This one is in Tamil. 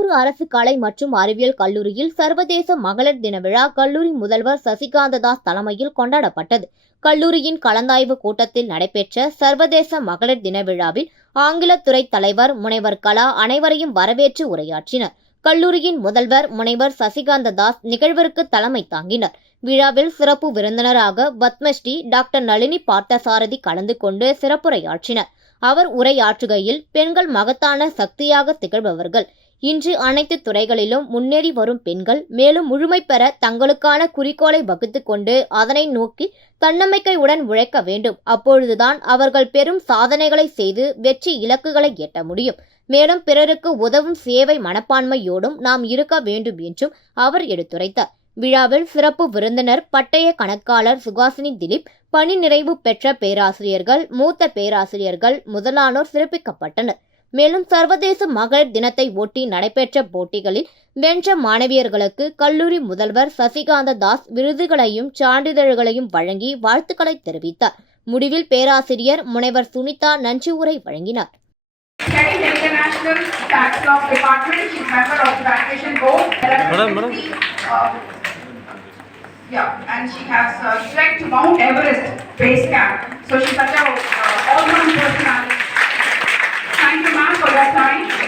தஞ்சாவூர் அரசு கலை மற்றும் அறிவியல் கல்லூரியில் சர்வதேச மகளிர் தின விழா கல்லூரி முதல்வர் சசிகாந்த தாஸ் தலைமையில் கொண்டாடப்பட்டது. கல்லூரியின் கலந்தாய்வு கூட்டத்தில் நடைபெற்ற சர்வதேச மகளிர் தின விழாவில் ஆங்கிலத்துறை தலைவர் முனைவர் கலா அனைவரையும் வரவேற்று உரையாற்றினர். கல்லூரியின் முதல்வர் முனைவர் சசிகாந்த தாஸ் நிகழ்விற்கு தலைமை தாங்கினர். விழாவில் சிறப்பு விருந்தினராக பத்மஸ்ரீ டாக்டர் நளினி பார்த்தசாரதி கலந்து கொண்டு சிறப்புரையாற்றினர். அவர் உரையாற்றுகையில், பெண்கள் மகத்தான சக்தியாக திகழ்பவர்கள். இன்று அனைத்து துறைகளிலும் முன்னேறி வரும் பெண்கள் மேலும் முழுமை பெற தங்களுக்கான குறிக்கோளை வகுத்து கொண்டு அதனை நோக்கி தன்னம்பிக்கையுடன் உழைக்க வேண்டும். அப்பொழுதுதான் அவர்கள் பெரும் சாதனைகளை செய்து வெற்றி இலக்குகளை எட்ட முடியும். மேலும் பிறருக்கு உதவும் சேவை மனப்பான்மையோடும் நாம் இருக்க வேண்டும் என்றும் அவர் எடுத்துரைத்தார். விழாவில் சிறப்பு விருந்தினர் பட்டய கணக்காளர் சுகாசினி திலீப், பணி நிறைவு பெற்ற பேராசிரியர்கள், மூத்த பேராசிரியர்கள் முதலானோர் சிறப்பிக்கப்பட்டனர். மேலும் சர்வதேச மகளிர் தினத்தை ஒட்டி நடைபெற்ற போட்டிகளில் வென்ற மாணவியர்களுக்கு கல்லூரி முதல்வர் சசிகாந்த தாஸ் விருதுகளையும் சான்றிதழ்களையும் வழங்கி வாழ்த்துக்களை தெரிவித்தார். முடிவில் பேராசிரியர் முனைவர் சுனிதா நன்றி உரை வழங்கினார். Yeah, and she has trekked Mount Everest base camp. So she's such a all-round personality. Thank you, ma'am, for that time.